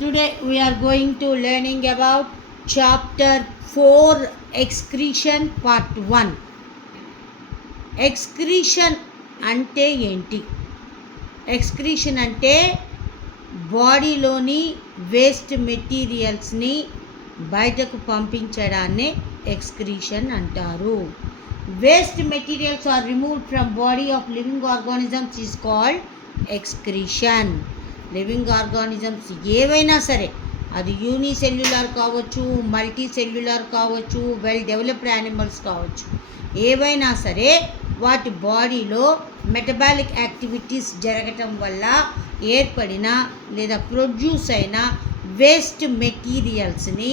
Today we are going to learning about chapter 4 excretion part 1. Excretion అంటే ఏంటి? Excretion అంటే బాడీలోని waste మెటీరియల్స్ని బయటకు పంపించడాన్ని ఎక్స్క్రీషన్ అంటారు. Waste materials are removed from body of living organisms is called excretion. Living organisms ఏవైనా సరే, అది యూనిసెల్యులర్ కావచ్చు, మల్టీ సెల్యులర్ కావచ్చు, వెల్ డెవలప్డ్ యానిమల్స్ కావచ్చు, ఏవైనా సరే వాటి బాడీలో మెటబాలిక్ యాక్టివిటీస్ జరగటం వల్ల ఏర్పడిన లేదా ప్రొడ్యూస్ అయిన వేస్ట్ మెటీరియల్స్ని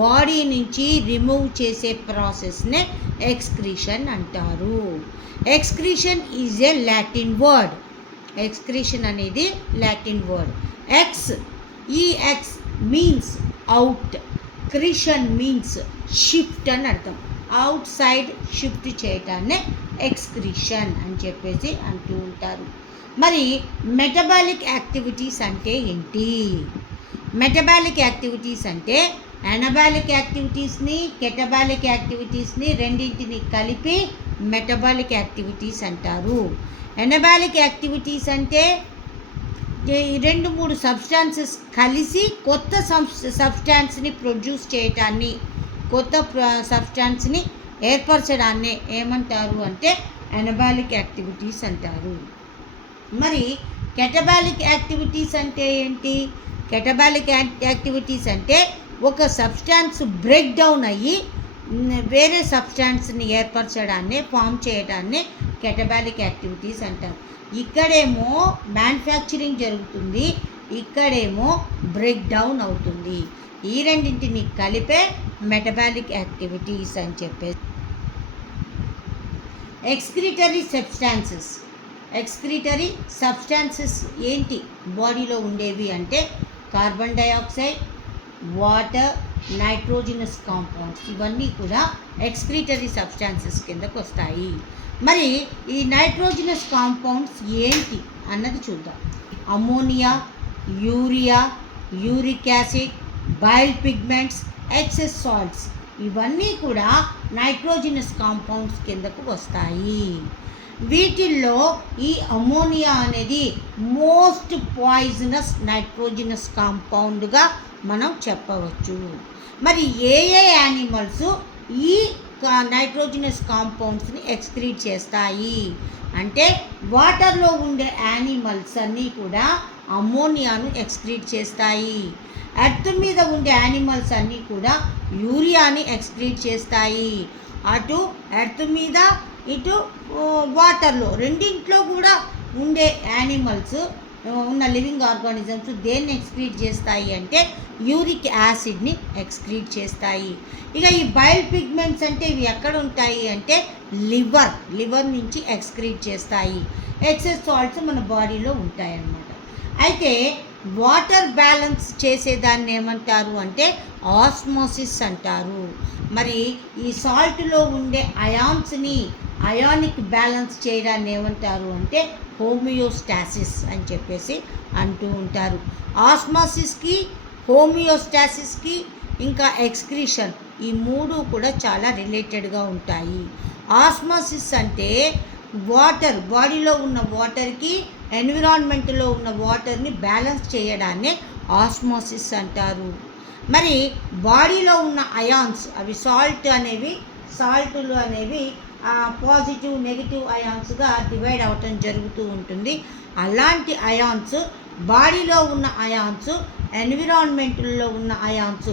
బాడీ నుంచి రిమూవ్ చేసే ప్రాసెస్నే ఎక్స్క్రీషన్ అంటారు. Excretion is a Latin word. Excretion అనేది Latin word. Ex means out, cretion means shift అని అర్థం. అవుట్ సైడ్ షిఫ్ట్ చేయటాన్నే ఎక్స్క్రీషన్ అని చెప్పేసి అంటూ ఉంటారు. మరి మెటబాలిక్ యాక్టివిటీస్ అంటే ఏంటి? మెటబాలిక్ యాక్టివిటీస్ అంటే అనబాలిక్ యాక్టివిటీస్ని, కెటబాలిక్ యాక్టివిటీస్ని రెండింటిని కలిపి మెటబాలిక్ యాక్టివిటీస్ అంటారు. ఎనబాలిక్ యాక్టివిటీస్ అంటే 2-3 సబ్స్టాన్సెస్ కలిసి కొత్త సబ్స్టాన్స్ని ప్రొడ్యూస్ చేయటాన్ని, కొత్త సబ్స్టాన్స్ని ఏర్పరచడాన్ని ఏమంటారు అంటే ఎనబాలిక్ యాక్టివిటీస్ అంటారు. మరి కెటబాలిక్ యాక్టివిటీస్ అంటే ఏంటి? కెటబాలిక్ యాక్టివిటీస్ అంటే ఒక సబ్స్టాన్స్ బ్రేక్ డౌన్ అయ్యి వేరే సబ్స్టాన్స్ని ఏర్పరచడాన్ని, ఫామ్ చేయడాన్ని కెటబాలిక్ యాక్టివిటీస్ అంటారు. ఇక్కడేమో మ్యానుఫ్యాక్చరింగ్ జరుగుతుంది, ఇక్కడేమో బ్రేక్ డౌన్ అవుతుంది. ఈ రెండింటిని కలిపే మెటబాలిక్ యాక్టివిటీస్ అని చెప్పేసి. ఎక్స్క్రీటరీ సబ్స్టాన్సెస్ ఏంటి బాడీలో ఉండేవి అంటే carbon dioxide, water, nitrogenous compounds, ఇవన్నీ కూడా ఎక్స్క్రీటరీ సబ్స్టాన్సెస్ కిందకు వస్తాయి. మరి ఈ నైట్రోజినస్ కాంపౌండ్స్ ఏంటి అన్నది చూద్దాం. Ammonia, urea, uric acid, bile pigments, excess salts, ఇవన్నీ కూడా నైట్రోజినస్ కాంపౌండ్స్ కిందకు వస్తాయి. వీటిల్లో ఈ అమ్మోనియా అనేది మోస్ట్ పాయిజనస్ నైట్రోజినస్ కాంపౌండ్గా మనం చెప్పవచ్చు. మరి ఏ యానిమల్స్ ఈ నైట్రోజినస్ కాంపౌండ్స్ని ఎక్స్క్రీట్ చేస్తాయి అంటే వాటర్లో ఉండే యానిమల్స్ అన్నీ కూడా అమ్మోనియాను ఎక్స్క్రీట్ చేస్తాయి. ఎర్త్ మీద ఉండే యానిమల్స్ అన్నీ కూడా యూరియాని ఎక్స్క్రీట్ చేస్తాయి. అటు ఎర్త్ మీద, ఇటు వాటర్లో, రెండింట్లో కూడా ఉండే యానిమల్స్, ఉన్న లివింగ్ ఆర్గానిజమ్స్ దేన్ని ఎక్స్క్రీట్ చేస్తాయి అంటే యూరిక్ యాసిడ్ని ఎక్స్క్రీట్ చేస్తాయి. ఇక ఈ బైల్ పిగ్మెంట్స్ అంటే ఇవి ఎక్కడ ఉంటాయి అంటే లివర్ నుంచి ఎక్స్క్రీట్ చేస్తాయి. ఎక్సెస్ సాల్ట్స్ మన బాడీలో ఉంటాయి అన్నమాట. అయితే వాటర్ బ్యాలెన్స్ చేసేదాన్ని ఏమంటారు అంటే ఆస్మోసిస్ అంటారు. మరి ఈ సాల్ట్లో ఉండే అయాన్స్ని అయానిక్ బ్యాలెన్స్ చేయడాన్ని ఏమంటారు అంటే హోమియోస్టాసిస్ అని చెప్పేసి అంటూ ఉంటారు. ఆస్మోసిస్కి, హోమియోస్టాసిస్కి ఇంకా ఎక్స్క్రీషన్, ఈ మూడు కూడా చాలా రిలేటెడ్గా ఉంటాయి. ఆస్మోసిస్ అంటే వాటర్, బాడీలో ఉన్న వాటర్కి ఎన్విరాన్మెంట్లో ఉన్న వాటర్ని బ్యాలెన్స్ చేయడాన్ని ఆస్మోసిస్ అంటారు. మరి బాడీలో ఉన్న అయాన్స్, అవి సాల్టులు అనేవి పాజిటివ్, నెగిటివ్ అయాన్స్గా డివైడ్ అవటం జరుగుతూ ఉంటుంది. అలాంటి అయాన్స్, బాడీలో ఉన్న అయాన్స్, ఎన్విరాన్మెంట్లో ఉన్న అయాన్స్,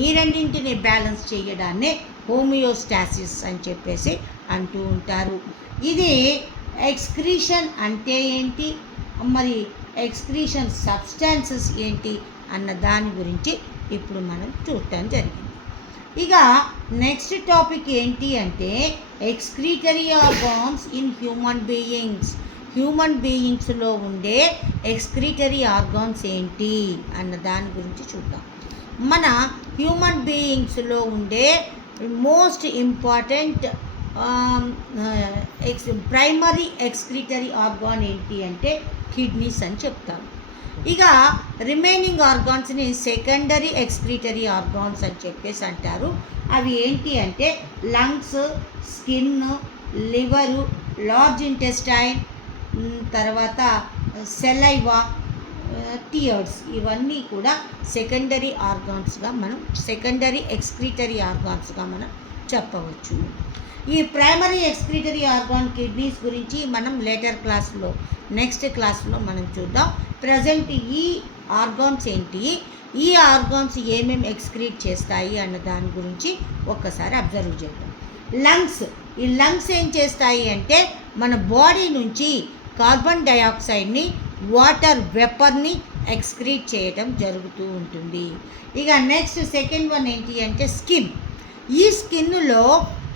ఈ రెండింటిని బ్యాలెన్స్ చేయడాన్ని హోమియోస్టాసిస్ అని చెప్పేసి అంటూ ఉంటారు. ఇది ఎక్స్క్రీషన్ అంటే ఏంటి, మరి ఎక్స్క్రీషన్ సబ్స్టాన్సెస్ ఏంటి అన్న దాని గురించి ఇప్పుడు మనం చూడటం జరిగింది. ఇక నెక్స్ట్ టాపిక్ ఏంటి అంటే ఎక్స్క్రీటరీ ఆర్గాన్స్ ఇన్ హ్యూమన్ బీయింగ్స్లో ఉండే ఎక్స్క్రీటరీ ఆర్గాన్స్ ఏంటి అన్న దాని గురించి చూద్దాం. మన హ్యూమన్ బీయింగ్స్లో ఉండే most important primary excretory organ ఏంటి అంటే కిడ్నీస్ అని చెప్తారు. ఇక రిమైనింగ్ ఆర్గాన్స్ని సెకండరీ ఎక్స్క్రీటరీ ఆర్గాన్స్ అని చెప్పేసి అంటారు. అవి ఏంటి అంటే lungs, skin, liver, large intestine, తర్వాత సెలైవా, టియర్స్, ఇవన్నీ కూడా సెకండరీ ఆర్గాన్స్గా మనం సెకండరీ ఎక్స్క్రీటరీ ఆర్గాన్స్గా మనం చెప్పవచ్చు. ఈ ప్రైమరీ ఎక్స్క్రీటరీ ఆర్గాన్ కిడ్నీస్ గురించి మనం నెక్స్ట్ క్లాస్లో మనం చూద్దాం. ప్రజెంట్ ఈ ఆర్గాన్స్ ఏంటి, ఈ ఆర్గాన్స్ ఏమేమి ఎక్స్క్రీట్ చేస్తాయి అన్న దాని గురించి ఒక్కసారి అబ్జర్వ్ చేద్దాం. ఈ లంగ్స్ ఏం చేస్తాయి అంటే మన బాడీ నుంచి కార్బన్ డైఆక్సైడ్ని, వాటర్ వెపర్ని ఎక్స్క్రీట్ చేయటం జరుగుతూ ఉంటుంది. ఇక నెక్స్ట్ సెకండ్ వన్ ఏంటి అంటే స్కిన్. ఈ స్కిన్లో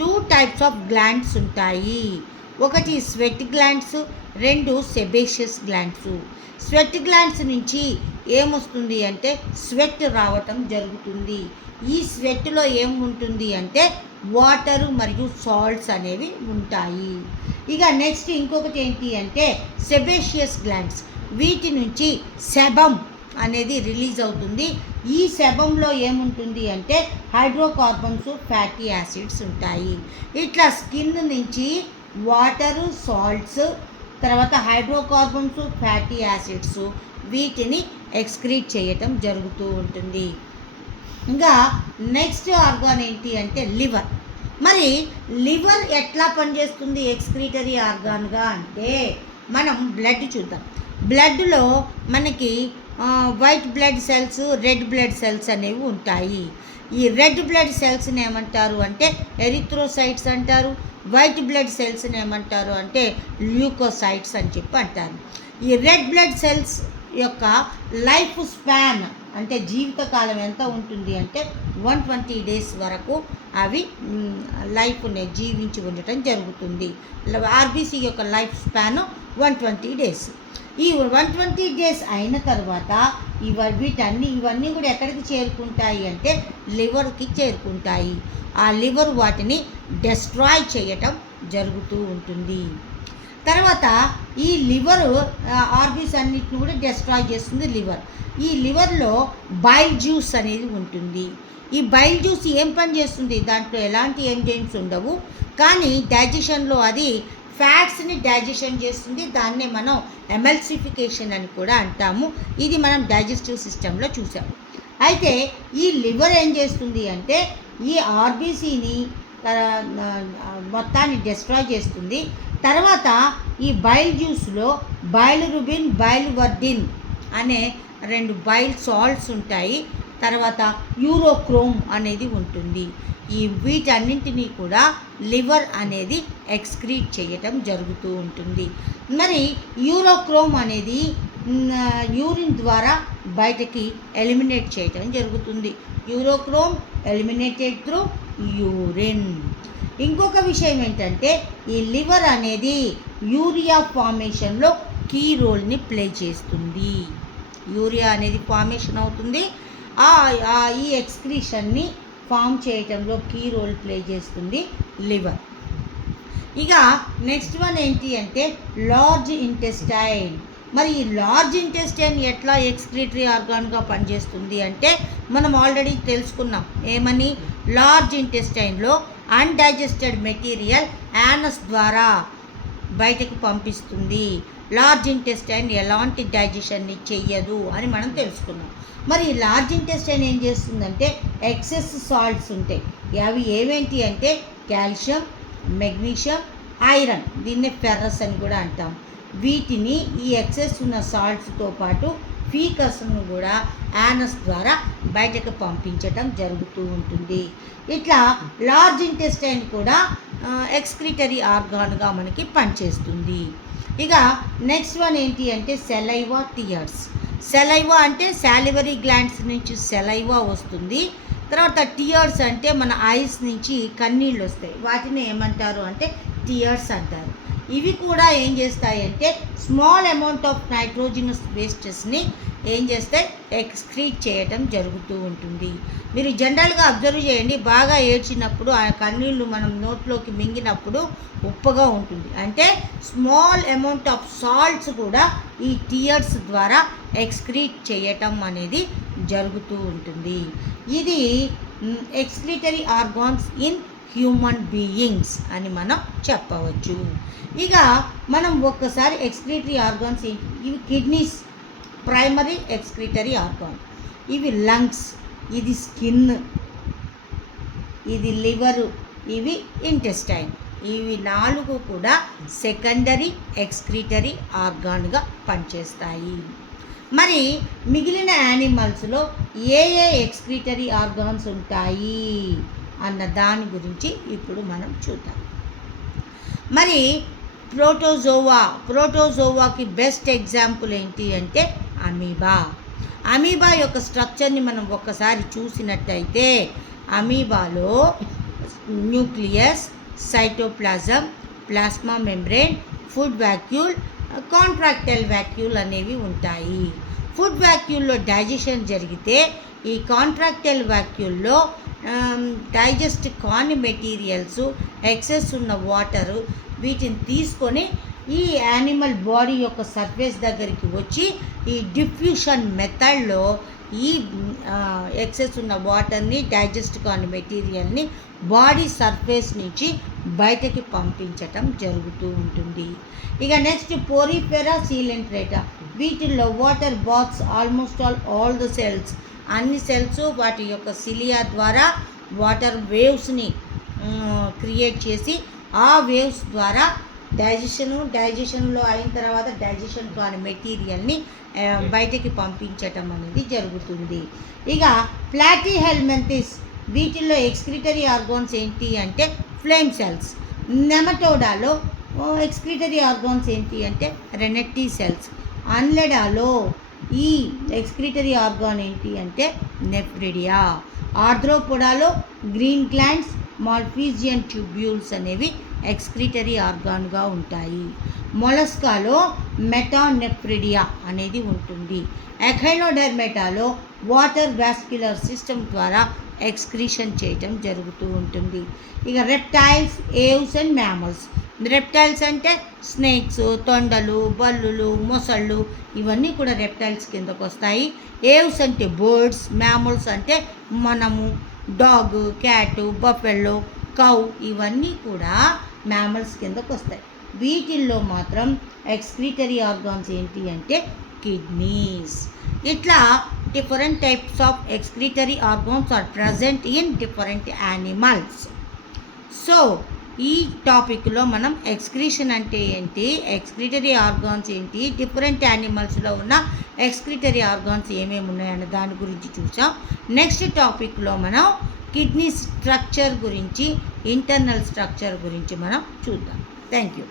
2 టైప్స్ ఆఫ్ గ్లాండ్స్ ఉంటాయి. ఒకటి sweat glands, 2 sebaceous glands. Sweat glands నుంచి ఏమొస్తుంది అంటే స్వెట్ రావటం జరుగుతుంది. ఈ స్వెట్లో ఏముంటుంది అంటే వాటరు మరియు సాల్ట్స్ అనేవి ఉంటాయి. ఇక నెక్స్ట్ ఇంకొకటి ఏంటి అంటే సెబేషియస్ గ్లాండ్స్. వీటి నుంచి సెబమ్ అనేది రిలీజ్ అవుతుంది. ఈ సెబంలో ఏముంటుంది అంటే హైడ్రోకార్బన్స్, ఫ్యాటీ యాసిడ్స్ ఉంటాయి. ఇట్లా స్కిన్ నుంచి వాటరు, సాల్ట్స్, తర్వాత హైడ్రోకార్బన్స్, ఫ్యాటీ యాసిడ్స్ వీటిని ఎక్స్క్రీట్ చేయటం జరుగుతూ ఉంటుంది. ఇంకా నెక్స్ట్ ఆర్గాన్ ఏంటి అంటే లివర్. మరి లివర్ ఎట్లా పనిచేస్తుంది ఎక్స్క్రీటరీ ఆర్గాన్గా అంటే మనం బ్లడ్ చూద్దాం. బ్లడ్లో మనకి white blood cells, red blood cells అనేవి ఉంటాయి. ఈ రెడ్ బ్లడ్ సెల్స్ని ఏమంటారు అంటే ఎరిథ్రోసైట్స్ అంటారు. వైట్ బ్లడ్ సెల్స్ని ఏమంటారు అంటే ల్యూకోసైట్స్ అని చెప్పి అంటారు. ఈ రెడ్ బ్లడ్ సెల్స్ యొక్క లైఫ్ స్పాన్ అంటే జీవితకాలం ఎంత ఉంటుంది అంటే 120 days వరకు అవి లైఫ్ని జీవించి ఉండటం జరుగుతుంది. ఆర్బీసీ యొక్క లైఫ్ స్పాన్ 120 days. ఈ 120 days అయిన తర్వాత ఇవన్నీ కూడా ఎక్కడికి చేరుకుంటాయి అంటే లివర్కి చేరుకుంటాయి. ఆ లివర్ వాటిని డెస్ట్రాయ్ చేయటం జరుగుతూ ఉంటుంది. తర్వాత ఈ లివర్ ఆర్బీస్ అన్నిటిని కూడా డెస్ట్రాయ్ చేస్తుంది లివర్. ఈ లివర్లో బైల్ జ్యూస్ అనేది ఉంటుంది. ఈ బైల్ జ్యూస్ ఏం పని చేస్తుంది, దాంట్లో ఎలాంటి ఎంజైమ్స్ ఉండవు, కానీ డైజెషన్లో అది ఫ్యాట్స్ని డైజెషన్ చేస్తుంది. దాన్నే మనం ఎమల్సిఫికేషన్ అని కూడా అంటాము. ఇది మనం డైజెస్టివ్ సిస్టంలో చూసాము. అయితే ఈ లివర్ ఏం చేస్తుంది అంటే ఈ ఆర్బీసీని మొత్తాన్ని డెస్ట్రాయ్ చేస్తుంది. తర్వాత ఈ బైల్ జ్యూస్లో బైలిరుబిన్, బైల్వర్డిన్ అనే 2 బైల్ సాల్ట్స్ ఉంటాయి. తర్వాత యూరోక్రోమ్ అనేది ఉంటుంది. వీటన్నింటినీ కూడా లివర్ అనేది ఎక్స్క్రీట్ చేయటం జరుగుతూ ఉంటుంది. మరి యూరోక్రోమ్ అనేది యూరిన్ ద్వారా బయటకి ఎలిమినేట్ చేయటం జరుగుతుంది. Urochrome eliminated through urine. ఇంకొక విషయం ఏంటంటే ఈ లివర్ అనేది యూరియా ఫార్మేషన్లో కీ రోల్ని ప్లే చేస్తుంది. యూరియా అనేది ఫార్మేషన్ అవుతుంది. ఈ ఎక్స్క్రీషన్ని ఫామ్ చేయటంలో కీ రోల్ ప్లే చేస్తుంది లివర్. ఇక నెక్స్ట్ వన్ ఏంటి అంటే లార్జ్ ఇంటెస్టైన్. మరి ఈ లార్జ్ ఇంటెస్టైన్ ఎట్లా ఎక్స్క్రీటరీ ఆర్గాన్గా పనిచేస్తుంది అంటే మనం ఆల్రెడీ తెలుసుకున్నాం. ఏమని, లార్జ్ ఇంటెస్టైన్లో అన్డైజెస్టెడ్ మెటీరియల్ యానస్ ద్వారా బయటకు పంపిస్తుంది. లార్జ్ ఇంటెస్టైన్ ఎలాంటి డైజెషన్ని చెయ్యదు అని మనం తెలుసుకున్నాం. మరి లార్జ్ ఇంటెస్టైన్ ఏం చేస్తుందంటే ఎక్సెస్ సాల్ట్స్ ఉంటాయి. అవి ఏమేంటి అంటే కాల్షియం, మెగ్నీషియం, ఐరన్, దీన్నే ఫెర్రస్ అని కూడా అంటాం. వీటిని ఈ ఎక్సెస్ ఉన్న సాల్ట్స్తో పాటు ఫీకస్ను కూడా యానస్ ద్వారా బయటకు పంపించటం జరుగుతూ ఉంటుంది. ఇట్లా లార్జ్ ఇంటెస్టైన్ కూడా ఎక్స్క్రీటరీ ఆర్గాన్గా మనకి పనిచేస్తుంది. ఇక నెక్స్ట్ వన్ ఏంటి అంటే సెలైవా, టియర్స్. సెలైవా అంటే సాలివరీ గ్లాండ్స్ నుంచి సెలైవా వస్తుంది. తర్వాత టియర్స్ అంటే మన ఐస్ నుంచి కన్నీళ్ళు వస్తాయి. వాటిని ఏమంటారు అంటే టియర్స్ అంటారు. ఇవి కూడా ఏం చేస్తాయంటే స్మాల్ అమౌంట్ ఆఫ్ నైట్రోజినస్ వేస్టెస్ని ఏం చేస్తే ఎక్స్క్రీట్ చేయటం జరుగుతూ ఉంటుంది. మీరు జనరల్గా అబ్జర్వ్ చేయండి, బాగా ఏడ్చినప్పుడు ఆ కన్నీళ్ళు మనం నోట్లోకి మింగినప్పుడు ఉప్పగా ఉంటుంది. అంటే స్మాల్ అమౌంట్ ఆఫ్ సాల్ట్స్ కూడా ఈ టీయర్స్ ద్వారా ఎక్స్క్రీట్ చేయటం అనేది జరుగుతూ ఉంటుంది. ఇది excretory organs in human beings అని మనం చెప్పవచ్చు. ఇక మనం ఒక్కసారి ఎక్స్క్రీటరీ ఆర్గాన్స్ ఏంటి? ఇవి కిడ్నీస్ ప్రైమరీ ఎక్స్క్రీటరీ ఆర్గాన్, ఇవి లంగ్స్, ఇది స్కిన్, ఇది లివరు, ఇవి ఇంటెస్టైన్. ఇవి 4 కూడా సెకండరీ ఎక్స్క్రీటరీ ఆర్గాన్గా పనిచేస్తాయి. మరి మిగిలిన యానిమల్స్లో ఏ ఎక్స్క్రీటరీ ఆర్గాన్స్ ఉంటాయి అన్న దాని గురించి ఇప్పుడు మనం చూద్దాం. మరి ప్రోటోజోవాకి బెస్ట్ ఎగ్జాంపుల్ ఏంటి అంటే అమీబా యొక్క స్ట్రక్చర్ని మనం ఒక్కసారి చూసినట్టయితే అమీబాలో nucleus, cytoplasm, plasma membrane, food vacuole, contractile vacuole అనేవి ఉంటాయి. ఫుడ్ వాక్యూల్లో డైజెషన్ జరిగితే ఈ కాంట్రాక్టైల్ వాక్యూల్లో డైజెస్ట్ కాని మెటీరియల్స్, ఎక్సెస్ ఉన్న వాటరు వీటిని తీసుకొని ఈ యానిమల్ బాడీ యొక్క సర్ఫేస్ దగ్గరికి వచ్చి ఈ డిఫ్యూషన్ మెథడ్లో ఈ ఎక్సెస్ ఉన్న వాటర్ని, డైజెస్ట్ కాని మెటీరియల్ని బాడీ సర్ఫేస్ నుంచి బయటకి పంపించటం జరుగుతూ ఉంటుంది. ఇక నెక్స్ట్ పోరిఫెరా, సీలెంట్రేటా, వీటిల్లో water baths almost all the cells, అన్ని సెల్స్ వాటి యొక్క సిలియా ద్వారా వాటర్ క్రియేట్ చేసి ఆ వేవ్స్ ద్వారా డైజెషన్లో అయిన తర్వాత డైజెషన్ కాని మెటీరియల్ని బయటకి పంపించటం అనేది జరుగుతుంది. ఇక ప్లాటిహెల్మింథస్, వీటిల్లో ఎక్స్క్రీటరీ ఆర్గాన్స్ ఏంటి అంటే ఫ్లేమ్ సెల్స్. నెమటోడాలో ఎక్స్క్రీటరీ ఆర్గాన్స్ ఏంటి అంటే రెనెట్టి సెల్స్. అన్లెడాలో ఈ ఎక్స్క్రీటరీ ఆర్గాన్ ఏంటి అంటే నెఫ్రిడియా. ఆర్థ్రోపోడాలో గ్రీన్ గ్లాండ్స్, మాల్ఫీజియన్ ట్యూబ్యూల్స్ అనేవి ఎక్స్క్రీటరీ ఆర్గాన్గా ఉంటాయి. మొలస్కాలో మెటానెఫ్రిడియా అనేది ఉంటుంది. ఎఖైనోడెర్మేటాలో వాటర్ వాస్క్యులర్ సిస్టమ్ ద్వారా ఎక్స్క్రీషన్ చేయటం జరుగుతూ ఉంటుంది. ఇక reptiles, aves and mammals. Reptiles అంటే స్నేక్స్, తొండలు, బల్లులు, మొసళ్ళు, ఇవన్నీ కూడా రెప్టైల్స్ కిందకు వస్తాయి. ఏవ్స్ అంటే బర్డ్స్, మ్యామల్స్ అంటే మనము, డాగ్, క్యాట్, బఫెల్లో, కౌ, ఇవన్నీ కూడా మ్యామల్స్ కిందకు వస్తాయి. వీటిల్లో మాత్రం ఎక్స్క్రీటరీ ఆర్గాన్స్ ఏంటి అంటే కిడ్నీస్. ఇట్లా different types of excretory organs are present in different animals. So ఈ టాపిక్లో మనం ఎక్స్క్రీషన్ అంటే ఏంటి, ఎక్స్క్రీటరీ ఆర్గాన్స్ ఏంటి, డిఫరెంట్ యానిమల్స్లో ఉన్న ఎక్స్క్రీటరీ ఆర్గాన్స్ ఏమేమి ఉన్నాయన్న దాని గురించి చూసాం. నెక్స్ట్ టాపిక్లో మనం కిడ్నీ స్ట్రక్చర్ గురించి, ఇంటర్నల్ స్ట్రక్చర్ గురించి మనం చూద్దాం. Thank you.